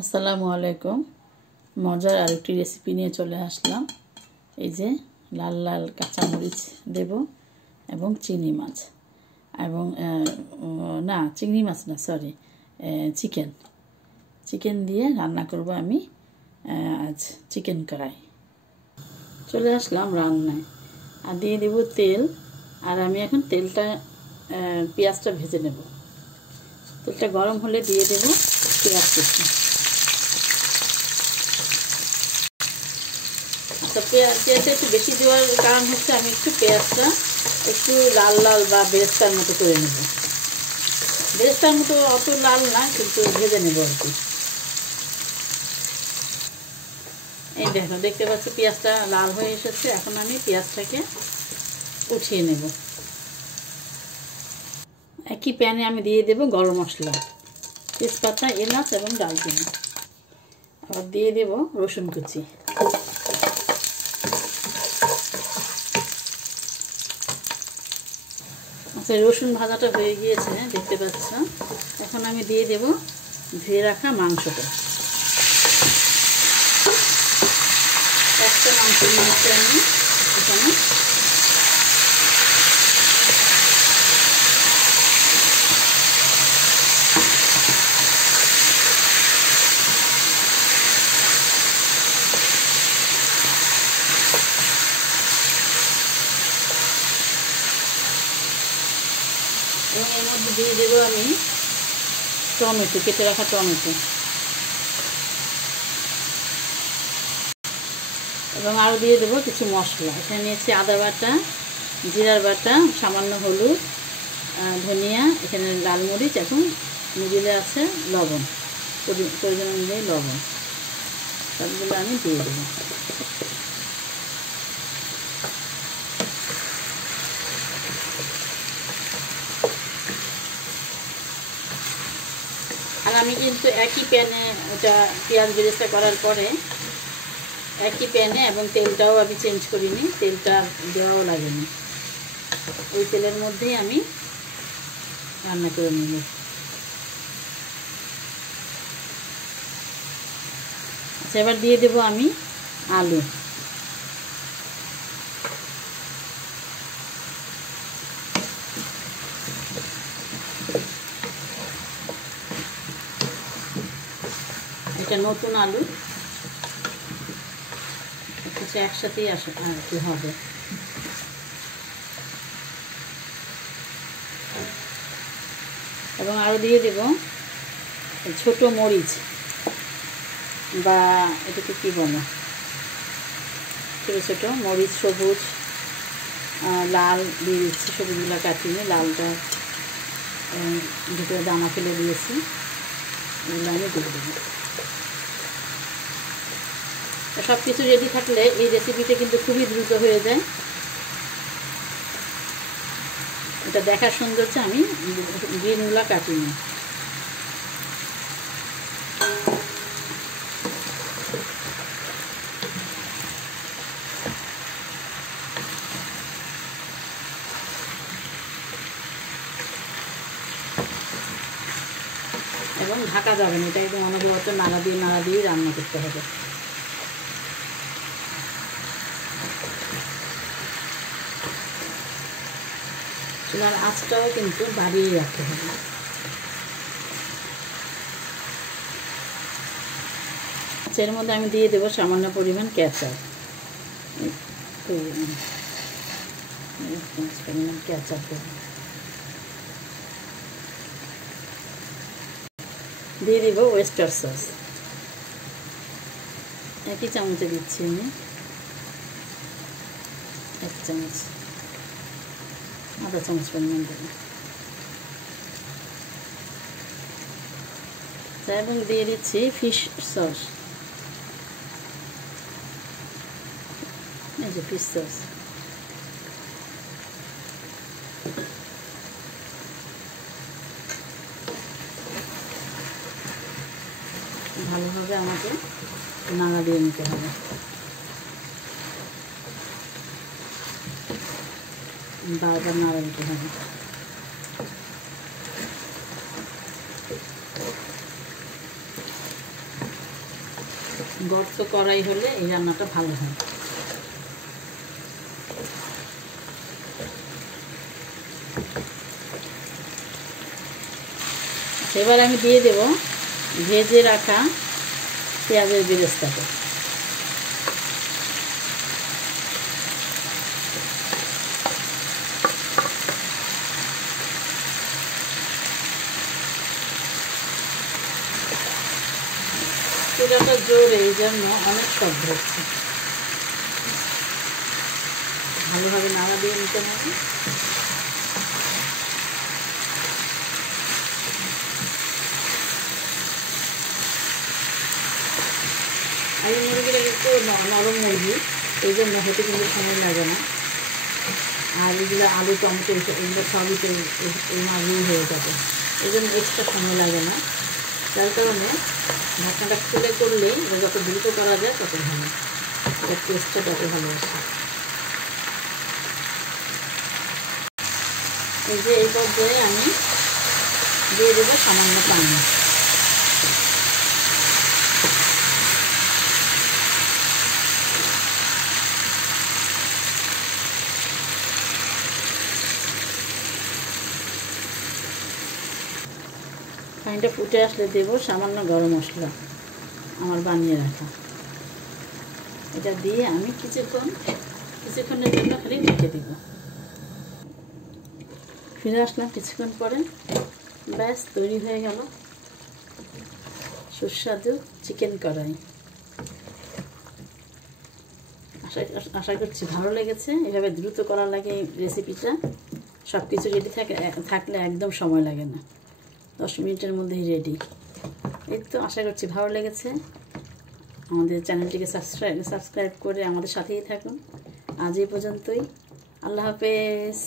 আসসালামু আলাইকুম। মজার আরেকটি রেসিপি নিয়ে চলে আসলাম। এই যে লাল লাল কাঁচামরিচ দেব এবং চিংড়ি মাছ এবং না চিংড়ি মাছ না সরি চিকেন দিয়ে রান্না করব আমি আজ চিকেন কড়াই। চলে আসলাম রান্নায় আর দিয়ে দেব তেল। আর আমি এখন পেঁয়াজটা ভেজে নেব। তেলটা গরম হলে দিয়ে দেব পেঁয়াজ কুচি। আচ্ছা, পেঁয়াজটা একটু বেশি দেওয়ার কারণ হচ্ছে আমি একটু পেঁয়াজটা একটু লাল লাল বা বেরেস্তার মতো করে নেব। বেরেস্তার মতো অত লাল না, কিন্তু ভেজে নেব আর কি। এই দেখতে পাচ্ছি পেঁয়াজটা লাল হয়ে এসেছে। এখন আমি পেঁয়াজটাকে উঠিয়ে নেব। একই প্যানে আমি দিয়ে দেব গরম মশলা, তেজপাতা, এলাচ এবং দারচিনি। আবার দিয়ে দেব রসুন কুচি। আচ্ছা, রসুন ভাজাটা হয়ে গিয়েছে দেখতে পাচ্ছ। এখন আমি দিয়ে দেব ধুয়ে রাখা মাংসটা। একটা মাংস নিয়েছি আমি এখানে। এবং এর মধ্যে দিয়ে দেবো আমি টমেটো, কেটে রাখা টমেটো। এবং আরও দিয়ে দেবো কিছু মশলা। এখানে নিয়েছি আদা বাটা, জিরার বাটা, সামান্য হলুদ, ধনিয়া, এখানে লাল মরিচ, এখন মিডিলে আছে লবণ, প্রয়োজন অনুযায়ী লবণ। সবগুলো আমি দিয়ে দেবো। আর আমি কিন্তু একই প্যানে ওটা পেঁয়াজ বেরেস্তা করার পরে একই প্যানে, এবং তেলটাও আমি চেঞ্জ করিনি, তেলটা দেওয়াও লাগেনি। ওই তেলের মধ্যেই আমি রান্না করে নেব। আচ্ছা, এবার দিয়ে দেব আমি আলু। এটা নতুন আলু, কিছু একসাথেই আসে আর কি হবে। এবং আরও দিয়ে দেব ছোট মরিচ, বা এটাকে কী বলে, ছোটো ছোটো মরিচ, সবুজ লাল দিয়ে দিচ্ছি। সবুজগুলো কাটিয়ে লালটা ভিতরে দানা ফেলে দিয়েছি, এগুলো আমি দিয়ে দেবো। সব কিছু রেডি থাকলে এই রেসিপিটা কিন্তু খুবই দ্রুত হয়ে যায়। এটা দেখার সৌন্দর্য আমি গ্রিনগুলো কাটিনি। এবং ঢাকা যাবে না, এটা একদম অনবরত নাড়া দিয়ে রান্না করতে হবে। চুলার আঁচটাও কিন্তু বাড়িয়ে রাখতে হবে। এর মধ্যে আমি দিয়ে দেবো সামান্য পরিমাণ কেচাপ। দিয়ে দিব ওয়েস্টার সস। একই চামচে দিচ্ছি আমি, এক চামচ, আধা চামচ পরিমাণ দেব। এবং দিয়ে দিচ্ছি ফিশ সস। এই যে ফিশ সস। ভালোভাবে আমাকে নাড়া দিয়ে নিতে হবে। বারবার নাড়া দিতে হবে। গর্ত কড়াই হলে এই রান্নাটা ভালো হয়। এবার আমি দিয়ে দেব ভেজে রাখা পেঁয়াজের বেরেস্তাটা। চুলাটা জোরে, এই জন্য অনেক শব্দ হচ্ছে। ভালোভাবে নাড়া দিয়ে নিতে হবে। আর এই মুরগিটা একটু নরম মুরগি, এই জন্য হতে কিন্তু সময় লাগে না। আর এগুলো আলু টমেটো এগুলো সবই তো এই মাঝেই হয়ে যাবে, এই জন্য এক্সট্রা সময় লাগে না। যার কারণে ঢাকনাটা খুলে করলেই যত দ্রুত করা যায় তত ভালো, এর টেস্টটা তত ভালো আসে। এই যে এই পর্যায়ে আমি দিয়ে দেবো সামান্য পানি। পানিটা ফুটে আসলে দেবো সামান্য গরম মশলা আমার বানিয়ে রাখা। এটা দিয়ে আমি কিছুক্ষণের জন্য খালি ঢেকে দেব। ফিরে আসলাম কিছুক্ষণ পরে, ব্যাস তৈরি হয়ে গেল সুস্বাদু চিকেন কড়াই। আশা করছি ভালো লেগেছে। এভাবে দ্রুত করা লাগে এই রেসিপিটা। সব কিছু রেডি থাকলে একদম সময় লাগে না, 10 মিনিটের মধ্যেই রেডি। এই তো, আশা করছি ভালো লেগেছে। আমাদের চ্যানেলটিকে সাবস্ক্রাইব করে আমাদের সাথেই থাকুন। আজ এই পর্যন্তই। আল্লাহ হাফেজ।